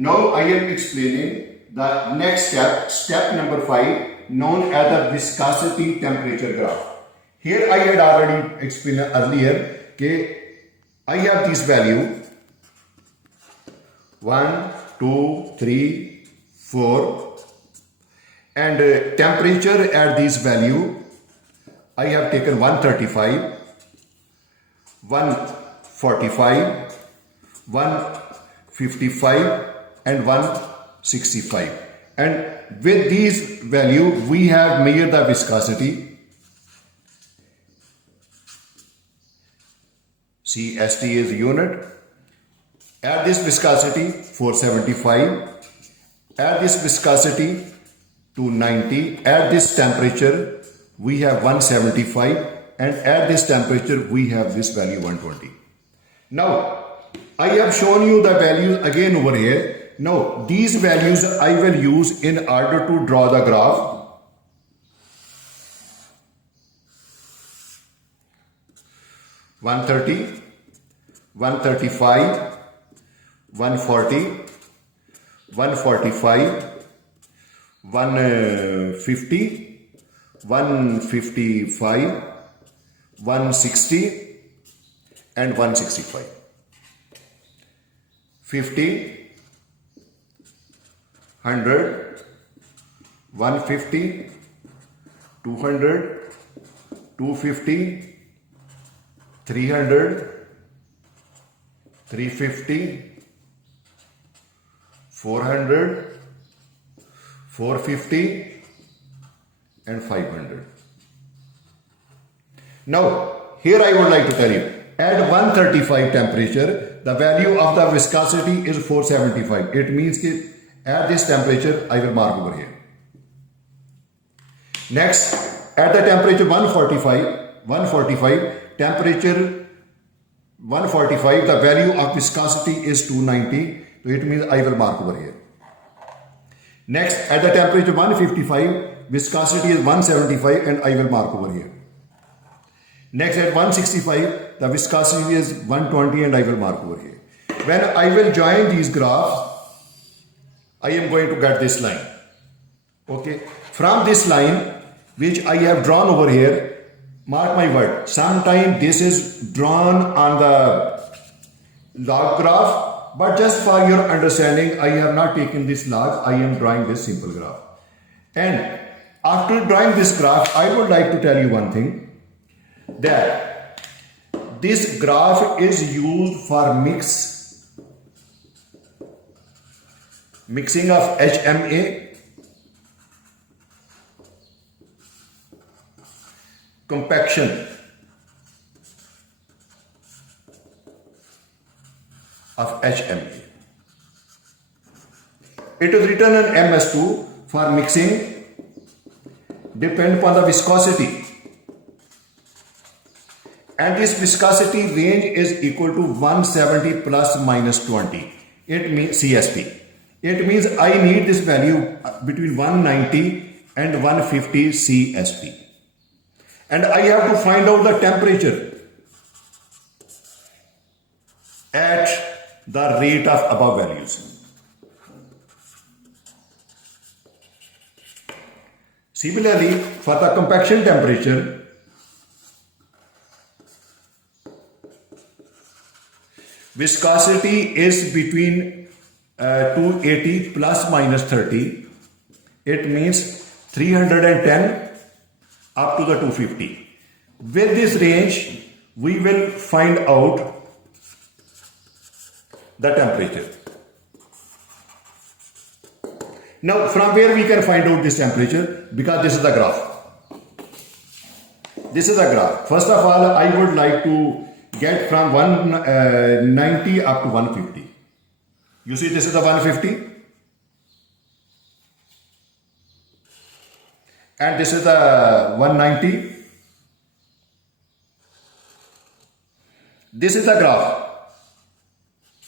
Now I am explaining the next step, step number 5, known as the viscosity temperature graph. Here I had already explained earlier that I have this value 1, 2, 3, 4 and temperature at this value I have taken 135, 145, 155 and 165, and with these value we have measured the viscosity. CST is unit. At this viscosity 475, at this viscosity 290, at this temperature we have 175, and at this temperature we have this value 120. Now I have shown you the values again over here. Now these values I will use in order to draw the graph. One 135, 140, 145, 150, 155, 160 and 165. 50, 100, 150, 200, 250, 300, 350, 400, 450 and 500. Now here I would like to tell you, at 135 temperature the value of the viscosity is 475. It means that at this temperature I will mark over here. Next, at the temperature 145 temperature 145, the value of viscosity is 290, so it means I will mark over here. Next, at the temperature 155, viscosity is 175 and I will mark over here. Next, at 165, the viscosity is 120 and I will mark over here. When I will join these graphs, I am going to get this line. Okay, from this line which I have drawn over here, mark my word, sometimes this is drawn on the log graph, but just for your understanding, I have not taken this log, I am drawing this simple graph. And after drawing this graph, I would like to tell you one thing, that this graph is used for mixing of HMA, compaction of HMA. It is written in MS2 for mixing, depend upon the viscosity, and this viscosity range is equal to 170 plus minus 20. It means CSP. It means I need this value between 190 and 150 CSP. And I have to find out the temperature at the rate of above values. Similarly, for the compaction temperature, viscosity is between 280 plus minus 30. It means 310 up to the 250. With this range, we will find out the temperature. Now, from where we can find out this temperature? Because this is the graph. This is the graph. First of all, I would like to get from 190 up to 150. You see, this is the 150. And this is the 190. This is the graph.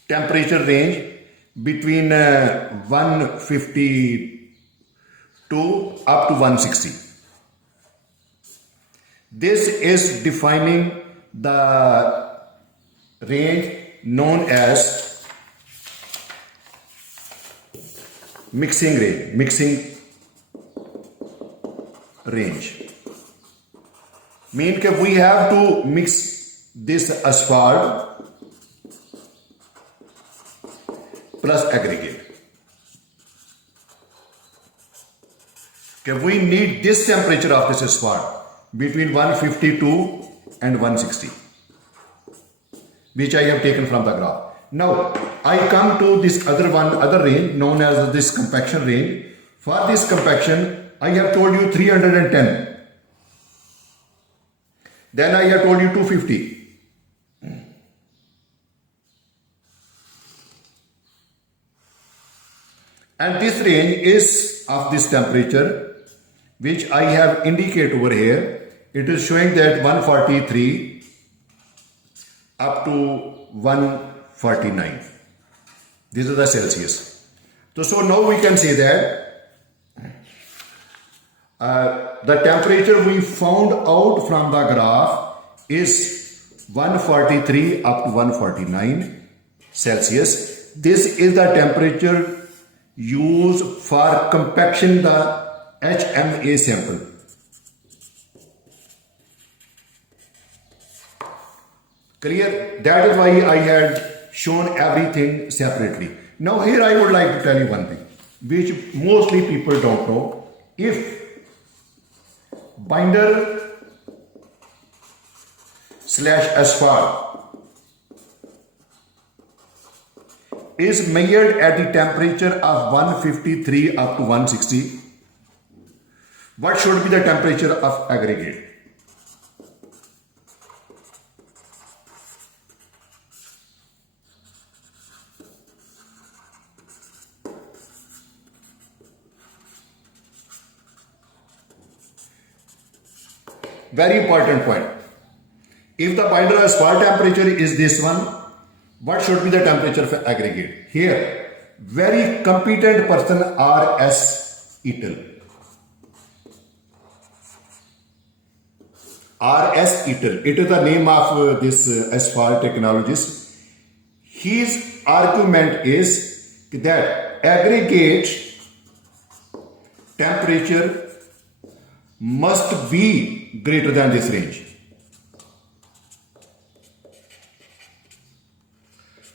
Temperature range between 152 up to 160. This is defining the range known as mixing range. Mean that we have to mix this asphalt plus aggregate. Okay, we need this temperature of this asphalt between 152 and 160, which I have taken from the graph. Now I come to this other range known as this compaction range. For this compaction, I have told you 310. Then I have told you 250. And this range is of this temperature, which I have indicated over here. It is showing that 143 up to 149. This is the Celsius. So now we can say that the temperature we found out from the graph is 143 up to 149 Celsius. This is the temperature used for compaction the HMA sample. Clear? That is why I had shown everything separately. Now here I would like to tell you one thing, which mostly people don't know. If binder / asphalt is measured at the temperature of 153 up to 160, what should be the temperature of aggregate? Very important point. If the binder asphalt temperature is this one, what should be the temperature for aggregate? Here, very competent person R.S. Eatle. R.S. Eatle. It is the name of this asphalt technologist. His argument is that aggregate temperature must be greater than this range.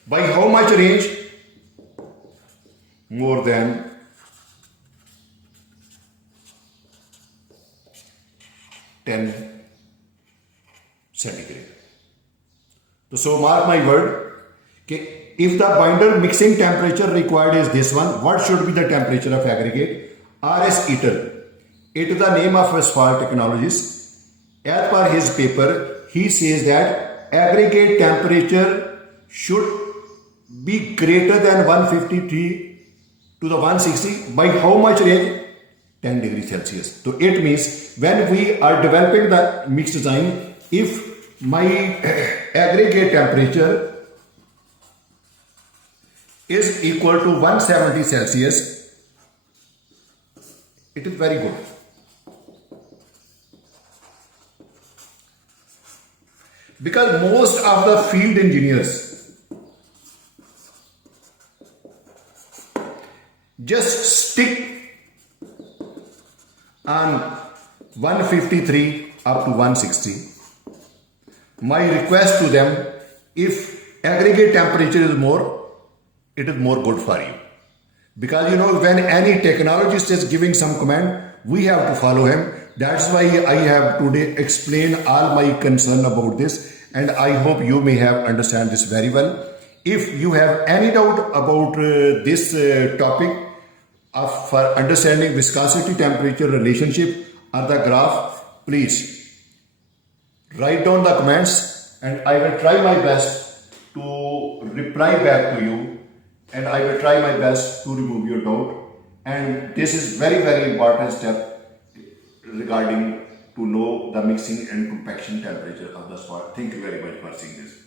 By how much range? More than 10 centigrade. So mark my word, okay, if the binder mixing temperature required is this one, what should be the temperature of aggregate? R.S. Eatle. It is the name of asphalt technologist. As per his paper, he says that aggregate temperature should be greater than 153 to the 160. By how much range? 10 degrees Celsius. So it means when we are developing the mix design, if my aggregate temperature is equal to 170 Celsius, it is very good. Because most of the field engineers just stick on 153 up to 160. My request to them, if aggregate temperature is more, it is more good for you. Because when any technologist is giving some comment, we have to follow him. That's why I have today explained all my concern about this, and I hope you may have understand this very well. If you have any doubt about this topic for understanding viscosity temperature relationship or the graph, please write down the comments and I will try my best to reply back to you, and I will try my best to remove your doubt. And this is very, very important step regarding to know the mixing and compaction temperature of the spot. Thank you very much for seeing this.